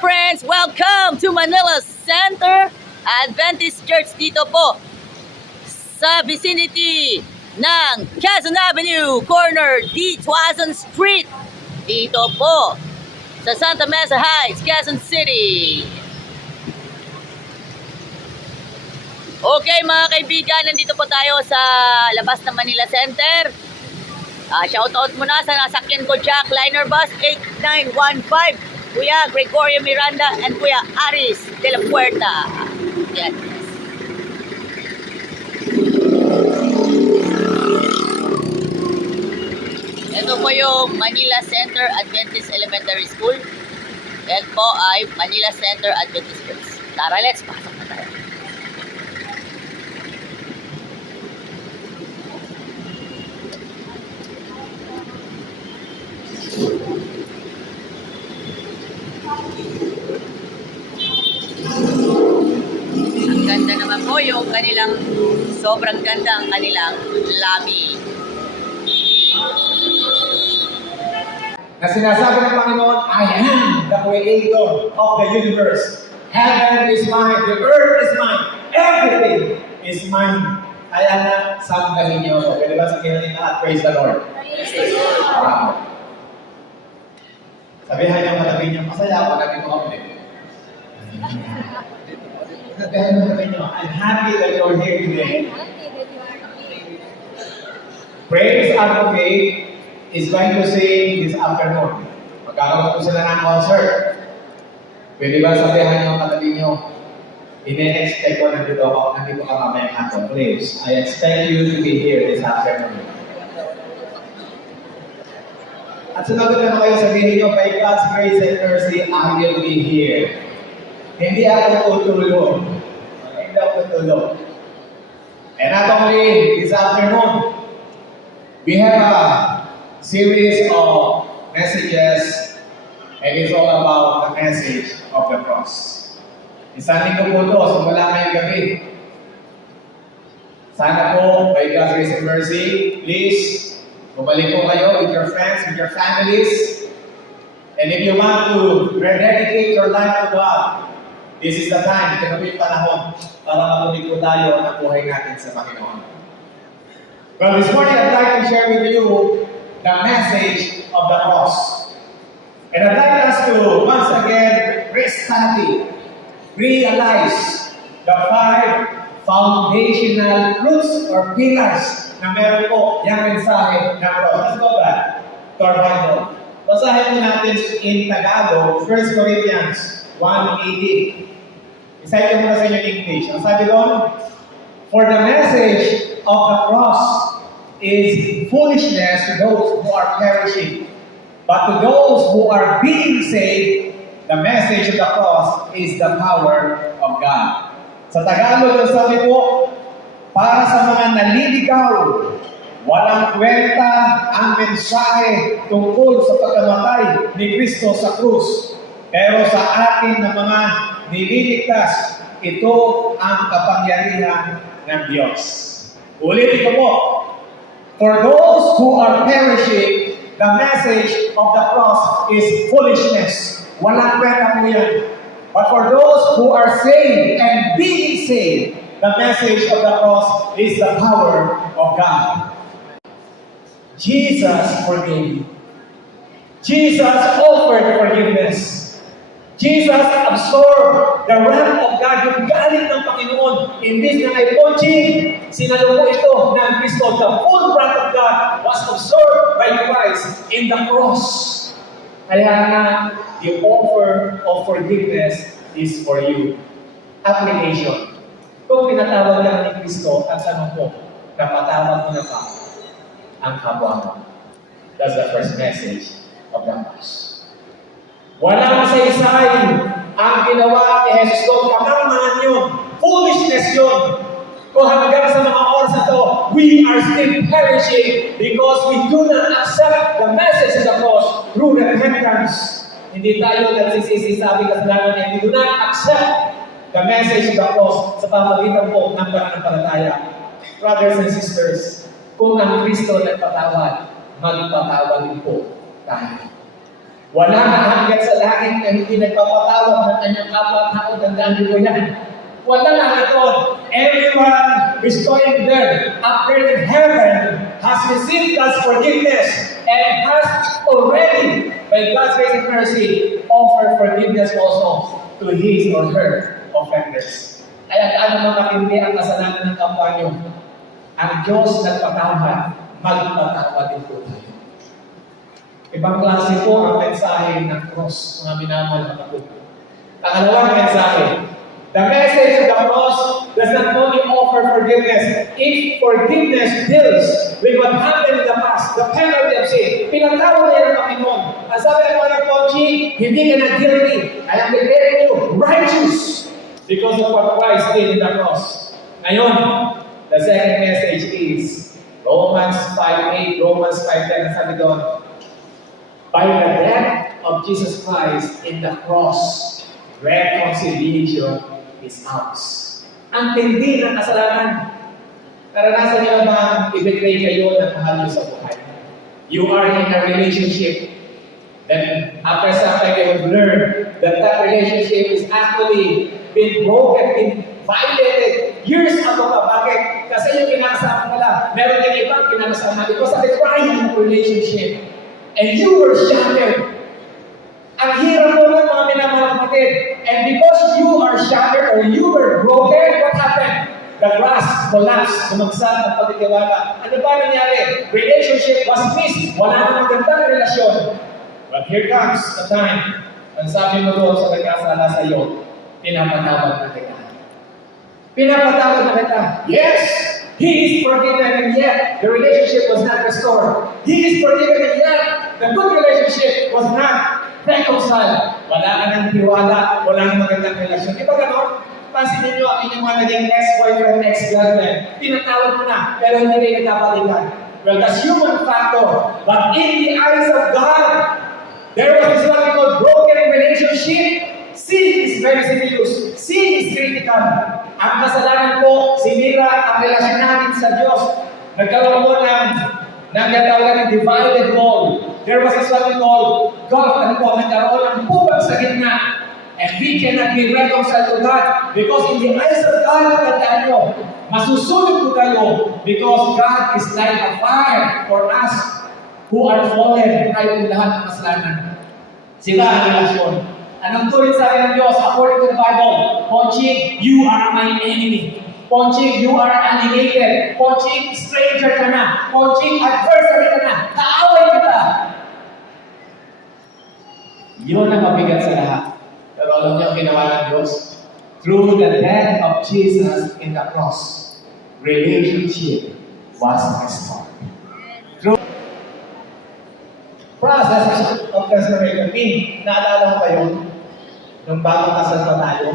friends! Welcome to Manila Center Adventist Church dito po sa vicinity ng Quezon Avenue, corner D. Street. Dito po sa Santa Mesa Heights, Quezon City. Okay mga kaibigan, nandito po tayo sa labas ng Manila Center. Shoutout muna sa nasakyan ko, Jack Liner Bus 8915. Kuya Gregorio Miranda and Kuya Aris de la Puerta. Yes. Ito po yung Manila Center Adventist Elementary School. Yan po ay Manila Center Adventist Church. Tara, let's pasok na tayo. Ganda naman po yung kanilang, sobrang ganda ang kanilang lobby. Na sinasabi ng Panginoon, I am the creator of the universe. Heaven is mine, the earth is mine, everything is mine. Kaya na, sambahin niyo ako. Pwede ba sabihin natin lahat, praise the Lord? Praise the Lord. Wow. Sabihan niyo, malapit niyo, masaya ako, nandito ako ulit. I'm happy that you're here today. Praise Advocate is going to sing this afternoon. Magkakaroon po sila ng concert. Pwede ba sabihan niyo, katabi niyo, ine-expect ko nandito ka mamayang hapon. Please, I expect you to be here this afternoon. At sumagot na kayo, sabihin niyo, by God's grace and mercy, I will be here. Hindi ako tutulog. Hindi ako tutulog. And not only this afternoon, we have a series of messages, and it's all about the message of the cross. Isang linggo po ito, simula ngayong gabi. Sana po, by God's grace and mercy, please, bumalik po kayo with your friends, with your families. And if you want to rededicate your life to God, this is the time, ito na po yung panahon para matuloy po tayo ang buhay natin sa Panginoon. Well, this morning I'd like to share with you the message of the cross. And I'd like us to once again re-study, realize the 5 foundational roots or pillars na meron po yung mensahe ng cross. Let's go back to our Bible. Basahin mo natin in Tagalog, 1 Corinthians 1:18. Isa-isa muna sa inyo English. Ang sabi doon, for the message of the cross is foolishness to those who are perishing. But to those who are being saved, the message of the cross is the power of God. Sa Tagalog, ang sabi po, para sa mga naliligaw, walang kwenta ang mensahe tungkol sa pagkamatay ni Kristo sa krus. Pero sa atin na mga nililigtas, ito ang kapangyarihan ng Diyos. Ulitin ko po. For those who are perishing, the message of the cross is foolishness. Walang kwenta po yan. But for those who are saved and being saved, the message of the cross is the power of God. Jesus forgave you. Jesus offered forgiveness. Jesus absorbed the wrath of God, yung galit ng Panginoon. Imbis na kay Ponching, sinalo po ito ng Kristo. The full wrath of God was absorbed by Christ in the cross. Kaya nga, the offer of forgiveness is for you. Application. Kung pinatawag lang ni Kristo, ang tanong ko, napatawag mo na ba ang kapwa mo? That's the first message of the cross. Walang masaysay ang ginawa ni Jesus doon. Kamaramahan yun. Foolishness yun. Kung hanggang sa mga oras na to, we are still perishing because we do not accept the message of the cross through repentance. Hindi tayo nagsisisi sa ating kasalanan and we do not accept the message of the cross sa pamagitan po ng pananampalataya. Brothers and sisters, kung ang Kristo nagpatawad, magpatawad din po tayo. Wala na hanggang sa langit na hindi nagpapatawag ng kanyang kapwa-tao. Tandaan niyo yan. Wala na ito. Everyone is going there. Up there in heaven has received God's forgiveness and has already, by God's grace and mercy, offered forgiveness also to his or her offenders. Kaya gaano makatindi ang kasalanan ng kapwa niyo? Ang Diyos nagpatawad, magpatawad din po tayo. Ibang klase po ang mensahe ng cross, mga minamahal na kapatid. Pangalawang mensahe, the message of the cross does not only offer forgiveness. If forgiveness deals with what happened in the past, the penalty of sin, pinatawad niya ng Panginoon. Ang sabi ng Father Conchi, hindi ka na guilty. I am declaring you righteous because of what Christ did in the cross. Ngayon, the second message is Romans 5:8, Romans 5:10, sabi doon, by the death of Jesus Christ in the cross, reconciliation is ours. Ang tindi ng kasalanan. Karanasan niyo ba i-betray kayo ng mahal niyo sa buhay? You are in a relationship. Then after some time, you will learn that that relationship is actually been broken, been violated years ago pa. Bakit? Kasi yung kinakasama nila, meron din ibang kinakasama because of the crime of relationship. And you were shattered. Ang hirap mo ng mga minamahal kapatid. And because you are shattered or you were broken, what happened? The glass collapsed, bumagsak ang pagtitiwala. Ano ba nangyari? Relationship was missed. Wala na magandang relasyon. But here comes the time. Ang sabi mo doon sa nagkasala sa iyo, pinapatawad na kita. Pinapatawad na kita. Yes! He is forgiven and yet the relationship was not restored. He is forgiven and yet the good relationship was not reconciled. Wala ka ng tiwala, wala ng magandang relasyon. Di ba gano'n? Pansinin nyo ang inyong mga naging ex-boyfriend, ex-girlfriend. Pinatawad mo na, pero hindi rin nagkapalitan. Well, that's human factor. But in the eyes of God, there was this what we call broken relationship. Sin is very serious. Sin is critical. Ang kasalanan po, sinira ang relasyon natin sa Diyos. Nagkaroon mo ng nagkatawagan ng divided wall. There was this what we call gulf. Ano po, nagkaroon ng pupag sa gitna. And we cannot be reconciled to God because in the eyes of God, tandaan nyo, masusunod po tayo because God is like a fire for us who are fallen. Tayo po lahat ng kasalanan. Sila ang relasyon. Anong tuloy sa akin ng Diyos? According to the Bible, Ponching, you are my enemy. Ponching, you are alienated. Ponching, stranger ka na. Ponching, adversary ka na. Kaaway kita. Yun ang mabigat sa lahat. Pero alam niyo ang ginawa ng Diyos? Through the death of Jesus in the cross, relationship was restored. Through process of restoration, naalala mo kayo nung bagong kasal pa tayo?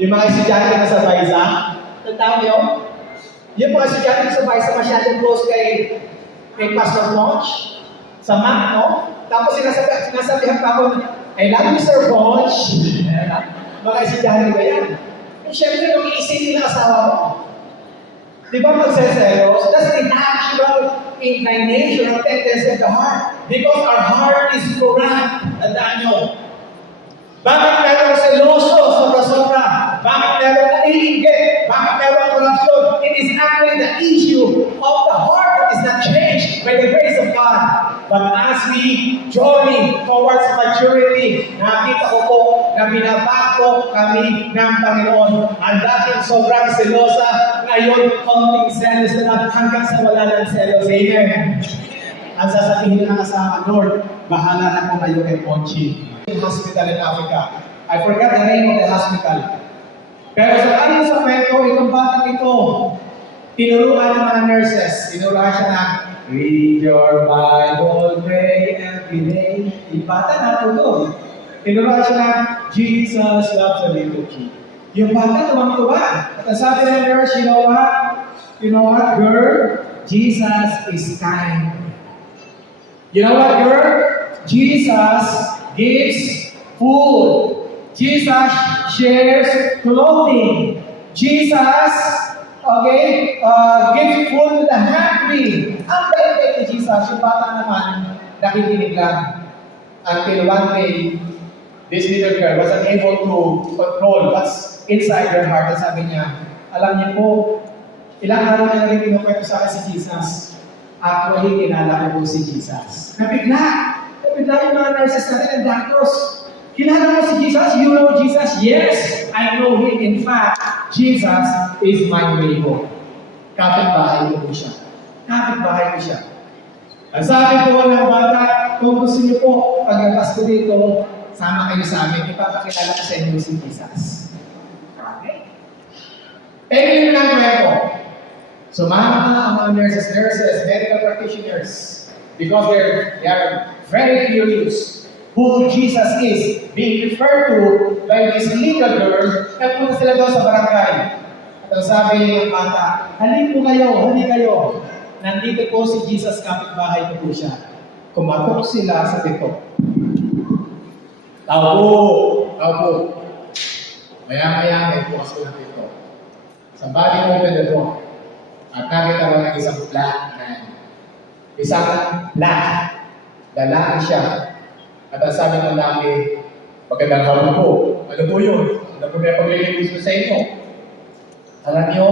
Yung mga estudyante na sa Baisa, tandaan niyo? Yung mga estudyante sa Baisa masyadong close kay Pastor Launch, sa Mac, no? Tapos sinasabihan pa ako, I love you, Sir Bonch. Mga estudyante ba yan? Eh, syempre, kung iisipin na asawa mo. Di ba magseselos? That's the natural inclination or tendency of the heart. Because our heart is corrupt. Tandaan nyo. Bakit meron seloso sobra-sobra? Bakit meron naiinggit? Bakit meron korupsyon? It is actually the issue of the heart that is not changed by the grace of God. But as we journey towards maturity, nakita ko po na binabago kami ng Panginoon. Ang dating sobrang selosa, ngayon konting selos na lang hanggang sa wala ng selos. Amen. Ang sasabihin ng asawa, Lord, bahala na po kayo kay Ponchi. Hospital in Africa. I forgot the name of the hospital. Pero sa akin sa kwento, itong batang ito, tinuruan ng mga nurses. Tinuruan siya na, read your Bible, pray every day. Yung bata natulog. Tinuruan siya na, Jesus loves a little kid. Yung bata tumang-tuwa. At ang sabi ng nurse, you know what? You know what, girl? Jesus is kind. You know what, girl? Jesus gives food. Jesus shares clothing. Jesus, okay, gives food to the hungry. Ang bait ni Jesus, yung bata naman, nakikinig lang. until one day, this little girl was unable to control what's inside her heart. At sabi niya, alam niyo po, ilang araw na rin kinukwento sa akin si Jesus. Actually, kilala ko po si Jesus. Nabigla yung mga nurses natin and doctors. Kilala mo si Jesus? You know Jesus? Yes, I know Him. In fact, Jesus is my neighbor. Kapit-bahay ko siya. Kapit-bahay ko siya. Ang sabi po ng bata, kung gusto niyo po, paglapas ko dito, sama kayo sa amin, ipapakilala ko sa inyo si Jesus. Okay? Tingin lang kwento. Sumama ang mga nurses, medical practitioners, because they are very curious who Jesus is, being referred to by this little girl, nagpunta sila doon sa barangay. At ang sabi ng bata, hali kayo. Nandito po si Jesus, kapitbahay ko po siya. Kumatok sila sa pito. Tao po. Maya-maya may bukas ko ng pito. Somebody opened the door. At nakita ko ng isang black man. Isang black. Lalaki siya. At ang sabi ng lalaki, magandang hapon po. Ano po yun? Ano po may paglilibis ko sa inyo? Alam niyo,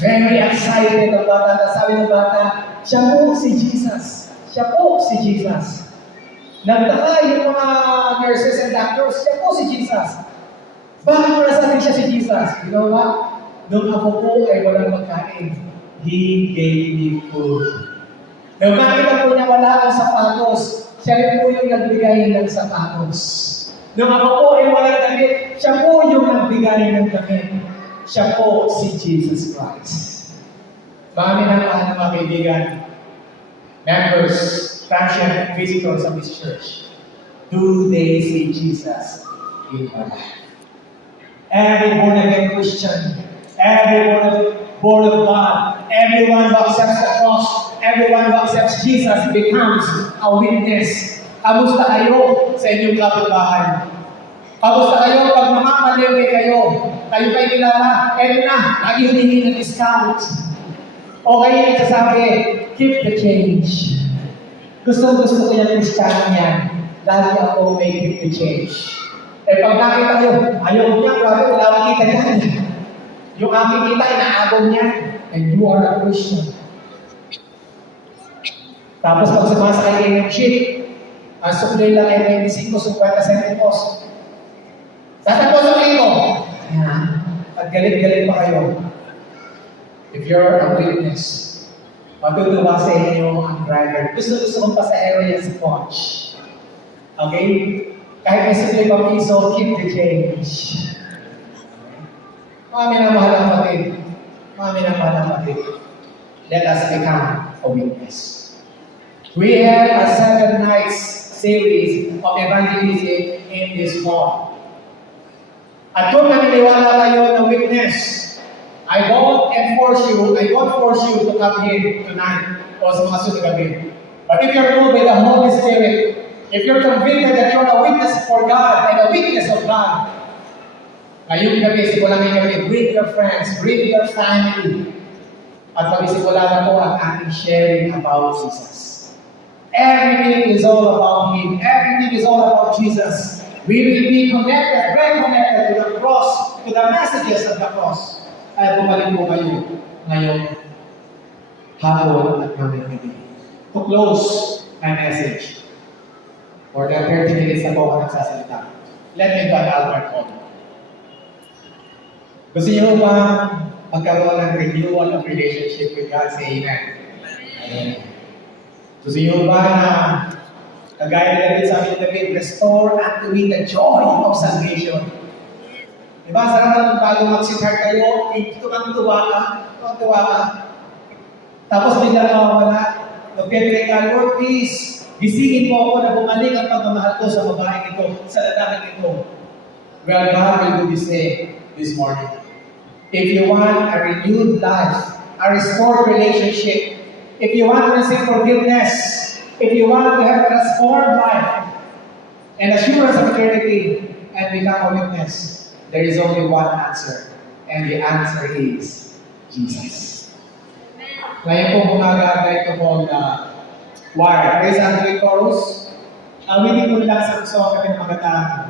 very excited ang bata. Sabi ng bata, siya po si Jesus. Siya po si Jesus. Nagtaka yung mga nurses and doctors, siya po si Jesus. Bakit mo nasabi siya si Jesus? You know what? Nung ako po ay walang magkain, He gave me food. Nung makita po niya wala ang sapatos, siya rin po yung nagbigay ng sapatos. Nung ako po ay walang damit, siya po yung nagbigay ng damit. Siya po si Jesus Christ. Marami na mga kaibigan, members, transient visitors of this church. Do they see Jesus in our life? Every born-again Christian, every born of God, everyone who accepts the cross, everyone who accepts Jesus becomes a witness. Kamusta kayo sa inyong kapitbahay? Kamusta kayo pag mamamalengke kayo? Kayo kayo kilala, eto na, lagi humingi ng discount. O kayo nagsasabi, keep the change. Gusto ko yung Kristiyano niyan. Lagi ako may keep the change. Eh pag nakita nyo, ayaw niya, grabe, wala akong kita niyan. Yung aking kita, inaagaw niya. And you are a Christian. Tapos pag sumasakay kayo ng jeep, ang suklay lang ay 25, 50 centimos. Tatapos ang ito. At galit-galit pa kayo. If you're a witness, matutuwa sa inyo ang driver. Gusto kong pasahero yan sa coach. Okay? Kahit may simple pa piso, keep the change. Mga minamahal ang patid. Let us become a witness. We have a 7 nights series of evangelism in this mall. At kung naniniwala kayo na witness, I don't force you to come here tonight o sa mga sunod gabi. But if you're moved by the Holy Spirit, if you're convicted that you're a witness for God and a witness of God, ngayong gabi, simulan ngayong gabi, bring your friends, bring your family, at pag-isimula na po ang ating sharing about Jesus. Everything is all about Him. Everything is all about Jesus. We will be connected, very connected to the cross, to the messages of the cross. Kaya bumalik po kayo ngayong hapon at ngayong gabi. To close my message, for the 30 minutes na po ako nagsasalita, let me God Albert call. Gusto niyo ba magkaroon ng renewal of relationship with God? Say amen. Amen. Gusto niyo ba na kagaya na David, sabi ni David, restore unto me the joy of salvation. Diba? Sarap na bago mag-sweetheart kayo, tuwa ka. Tapos bigla nawawala. Nagpipray ka, Lord, please, gisingin mo ako na bumalik ang pagmamahal ko sa babaeng ito, sa lalaking ito. Well, God will do the same this morning. If you want a renewed life, a restored relationship, if you want to receive forgiveness, if you want to have a transformed life, and assurance of eternity, and become a witness, there is only one answer, and the answer is Jesus. Ngayon po bumaga ito po na choir. Praise and chorus. awitin mo lang sa gusto ang kapinamagatang.